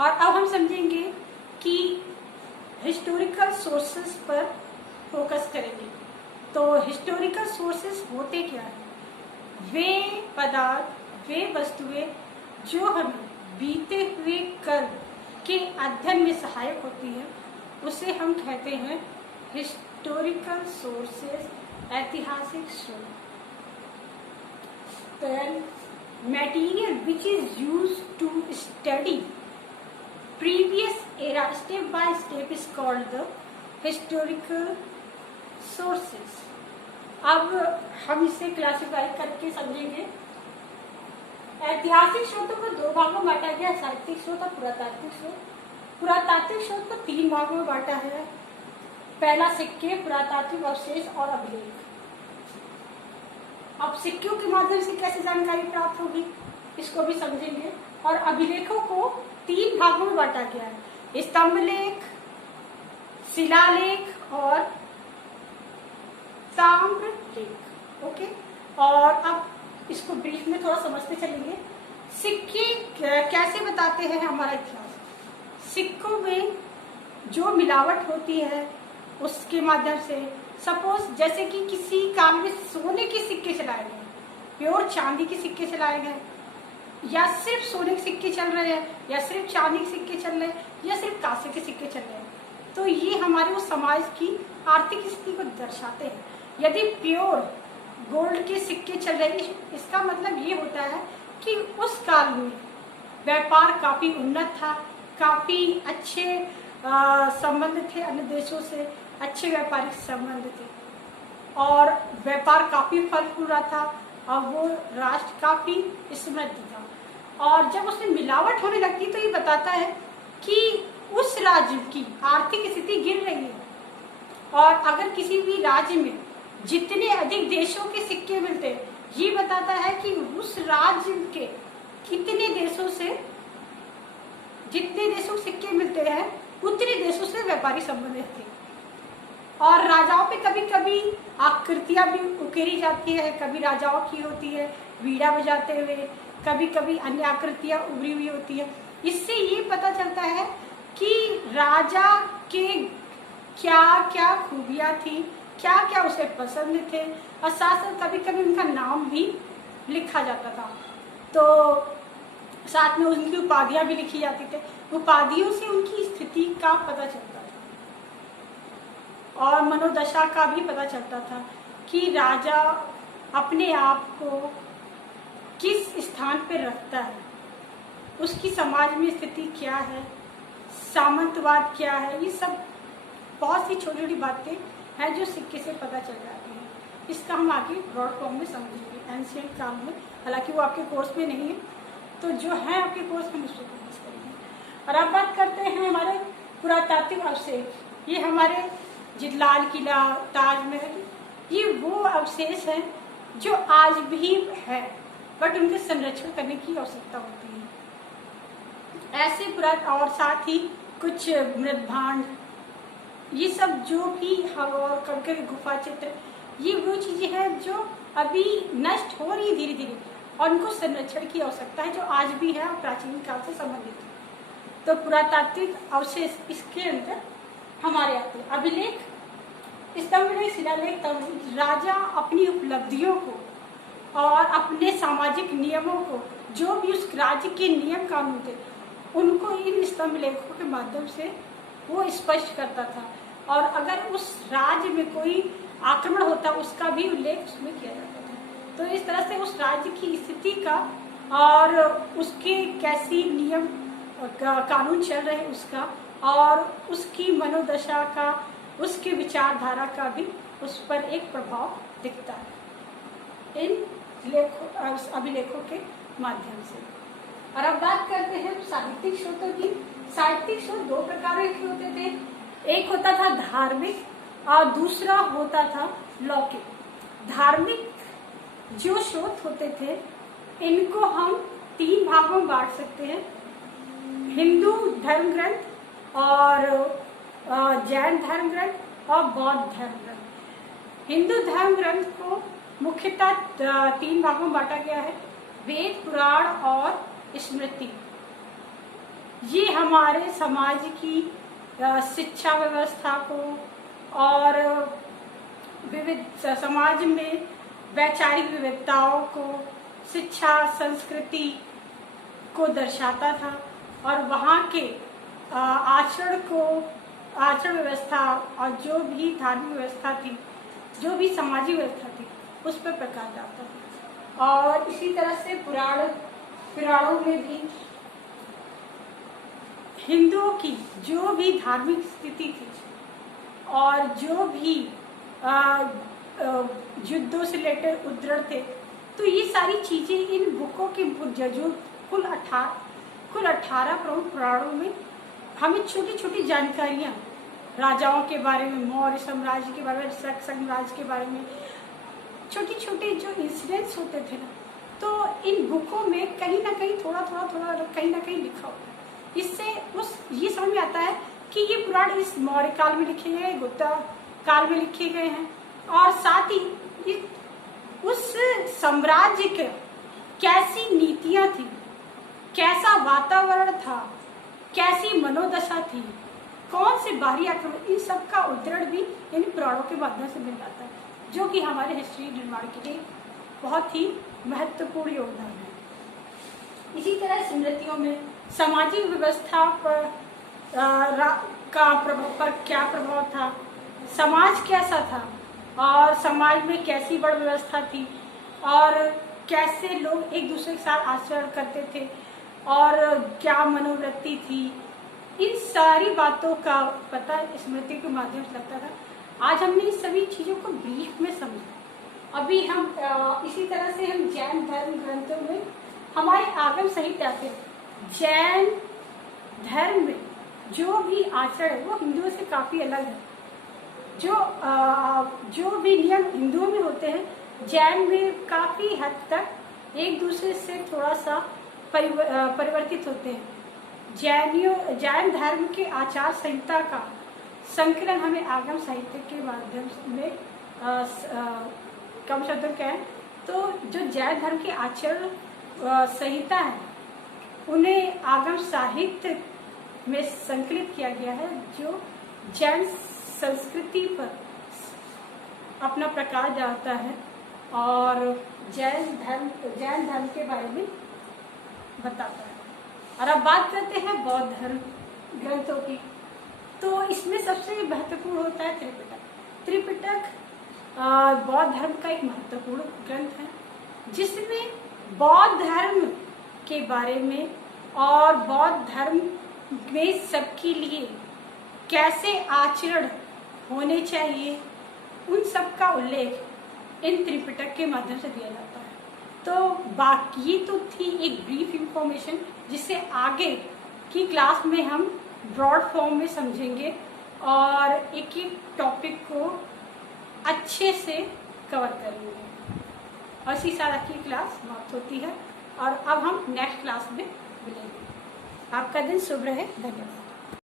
और अब हम समझेंगे कि हिस्टोरिकल सोर्सेस पर फोकस करेंगे। तो हिस्टोरिकल सोर्सेस होते क्या है? वे पदार्थ, वे वस्तुएं जो हमें बीते हुए कल के अध्ययन में सहायक होती है, उसे हम कहते हैं हिस्टोरिकल सोर्सेस, ऐतिहासिक स्रोत। Then material which is used to study previous era step by step is called the historical sources। अब हम इसे क्लासिफाई करके समझेंगे। ऐतिहासिक स्रोतों को दो भागों में बांटा गया, साहित्यिक स्रोत और पुरातात्विक स्रोत। पुरातात्विक स्रोत को तीन भागों में बांटा है। पहला सिक्के, पुरातात्विक अवशेष और अभिलेख। अब सिक्कों के माध्यम से कैसे जानकारी प्राप्त होगी, इसको भी समझेंगे। और अभिलेखों को तीन भागों में बांटा गया है, स्तंभलेख, शिलालेख और ताम्रलेख। ओके, और अब इसको ब्रीफ में थोड़ा समझते चलेंगे। सिक्के कैसे बताते हैं हमारा इतिहास? सिक्कों में जो मिलावट होती है उसके माध्यम से, सपोज जैसे कि किसी काम में सोने के सिक्के चलाए गए, प्योर चांदी के सिक्के चलाए गए, या सिर्फ सोने के सिक्के चल रहे हैं, या सिर्फ चांदी के सिक्के चल रहे हैं, या सिर्फ कांसे के सिक्के चल रहे हैं, तो ये हमारे उस समाज की आर्थिक स्थिति को दर्शाते हैं। यदि प्योर गोल्ड के सिक्के चल रहे हैं, इसका मतलब ये होता है कि उस काल में व्यापार काफी उन्नत था, काफी अच्छे संबंध थे अन्य देशों से, अच्छे व्यापारिक संबंध थे, और व्यापार काफी फल फूल रहा था, और वो राष्ट्र काफी समृद्ध था। और जब उसमें मिलावट होने लगती तो ये बताता है कि उस राज्य की आर्थिक स्थिति गिर रही है। और अगर किसी भी राज्य में जितने अधिक देशों के सिक्के मिलते हैं, ये बताता है कि उस राज्य के कितने देशों से, जितने देशों के सिक्के मिलते हैं उतने देशों से व्यापारी संबंध थे। और राजाओं पे कभी कभी आकृतियां भी उकेरी जाती है, कभी राजाओं की होती है वीणा बजाते हुए, कभी कभी अन्य आकृतियां उभरी हुई होती है। इससे ये पता चलता है कि राजा के क्या क्या खूबियां थी, क्या क्या उसे पसंद थे, और साथ साथ कभी कभी उनका नाम भी लिखा जाता था। तो साथ में उनकी उपाधियां भी लिखी जाती थी। उपाधियों से उनकी स्थिति का पता चलता था और मनोदशा का भी पता चलता था कि राजा अपने आप को किस स्थान पर रखता है, उसकी समाज में स्थिति क्या है, सामंतवाद क्या है। ये सब बहुत सी छोटी छोटी बातें हैं जो सिक्के से पता चल जाती हैं। इसका हम आगे ब्रॉड फॉर्म में समझेंगे एंशिएंट काल में, हालांकि वो आपके कोर्स में नहीं है, तो जो है आपके कोर्स में उसको फोकस करेंगे। और अब बात करते हैं हमारे पुरातात्विक अवशेष। ये हमारे लाल किला, ताजमहल, ये वो अवशेष हैं जो आज भी है, बट उनके संरक्षण करने की आवश्यकता होती है। ऐसे और साथ ही कुछ मृदभांड, ये सब जो भी और कभी कभी गुफा चित्र, ये वो चीजें हैं जो अभी नष्ट हो रही है धीरे धीरे, और उनको संरक्षण की आवश्यकता है, जो आज भी है और प्राचीन काल से संबंधित है। तो पुरातात्विक अवशेष इसके अंदर हमारे आते हैं। अभिलेख, स्तंभलेख, शिलालेख, राजा अपनी उपलब्धियों को और अपने सामाजिक नियमों को, जो भी उस राज्य के नियम कानून थे, उनको इन स्तंभलेखों के माध्यम से वो स्पष्ट करता था। और अगर उस राज्य में कोई आक्रमण होता, उसका भी उल्लेख उसमें किया जाता था। तो इस तरह से उस राज्य की स्थिति का और उसके कैसी नियम कानून चल रहे उसका, और उसकी मनोदशा का, उसकी विचारधारा का भी उस पर एक प्रभाव दिखता है इन अभिलेखों के माध्यम से। और अब बात करते हैं साहित्यिक स्रोतों की। साहित्यिक स्रोत दो प्रकार के होते थे, एक होता था धार्मिक और दूसरा होता था लौकिक। धार्मिक जो स्रोत होते थे, इनको हम तीन भागों में बांट सकते हैं, हिंदू धर्म ग्रंथ और जैन धर्म ग्रंथ और बौद्ध धर्म ग्रंथ। हिंदू धर्म ग्रंथ को मुख्यतः तीन भागों में बांटा गया है, वेद, पुराण और स्मृति। ये हमारे समाज की शिक्षा व्यवस्था को और विविध समाज में वैचारिक विविधताओं को, शिक्षा संस्कृति को दर्शाता था और वहाँ के आचरण व्यवस्था और जो भी धार्मिक व्यवस्था थी, जो भी सामाजिक व्यवस्था थी, उस पर प्रकाश डालता था। और इसी तरह से पुराणों में भी हिंदुओं की जो भी धार्मिक स्थिति थी और जो भी युद्धों से रिलेटेड उद्धरण थे, तो ये सारी चीजें इन बुकों के जो कुल 18 प्रमुख पुराणों में हमें छोटी छोटी जानकारियाँ राजाओं के बारे में, मौर्य साम्राज्य के बारे में, शक साम्राज्य के बारे में, छोटे छोटे जो इंसिडेंट्स होते थे ना, तो इन बुकों में कहीं ना कहीं थोड़ा कहीं ना कहीं लिखा होता है। इससे ये समझ में आता है कि ये पुराण इस मौर्य काल में लिखे गए, गुप्ता काल में लिखे गए हैं, और साथ ही उस साम्राज्य के कैसी नीतियां थी, कैसा वातावरण था, कैसी मनोदशा थी, कौन से बाहरी आक्रमण, इन सब का उद्धरण भी इन पुराणों के माध्यम से मिल जाता है, जो कि हमारे हिस्ट्री निर्माण के लिए बहुत ही महत्वपूर्ण योगदान है। इसी तरह स्मृतियों में सामाजिक व्यवस्था पर क्या प्रभाव था, समाज कैसा था और समाज में कैसी बड़ व्यवस्था थी और कैसे लोग एक दूसरे के साथ आचरण करते थे और क्या मनोवृत्ति थी, इन सारी बातों का पता स्मृति के माध्यम से लगता था। आज हमने इन सभी चीजों को ब्रीफ में समझा। अभी हम इसी तरह से हम जैन धर्म ग्रंथों में हमारे आगम साहित्य आते हैं। जैन धर्म में जो भी आचरण है वो हिंदुओं से काफी अलग है। जो भी नियम हिंदुओं में होते हैं, जैन में काफी हद तक एक दूसरे से थोड़ा सा परिवर्तित होते हैं। जैन धर्म के आचार संहिता का संकलन हमें आगम साहित्य के माध्यम में कम शब्दों का है। तो जो जैन धर्म के आचरण संहिता है, उन्हें आगम साहित्य में संकलित किया गया है, जो जैन संस्कृति पर अपना प्रकाश डालता है और जैन धर्म के बारे में बताता है। और अब बात करते हैं बौद्ध धर्म ग्रंथों की। तो इसमें सबसे महत्वपूर्ण होता है त्रिपिटक। बौद्ध धर्म का एक महत्वपूर्ण ग्रंथ है, जिसमें बौद्ध धर्म के बारे में और बौद्ध धर्म में सबके लिए कैसे आचरण होने चाहिए, उन सब का उल्लेख इन त्रिपिटक के माध्यम से दिया जाता है। तो बाकी तो थी एक ब्रीफ इंफॉर्मेशन, जिससे आगे की क्लास में हम ब्रॉड फॉर्म में समझेंगे और एक एक टॉपिक को अच्छे से कवर करेंगे। और इसी साथ की क्लास समाप्त होती है और अब हम नेक्स्ट क्लास में मिलेंगे। आपका दिन शुभ रहे। धन्यवाद।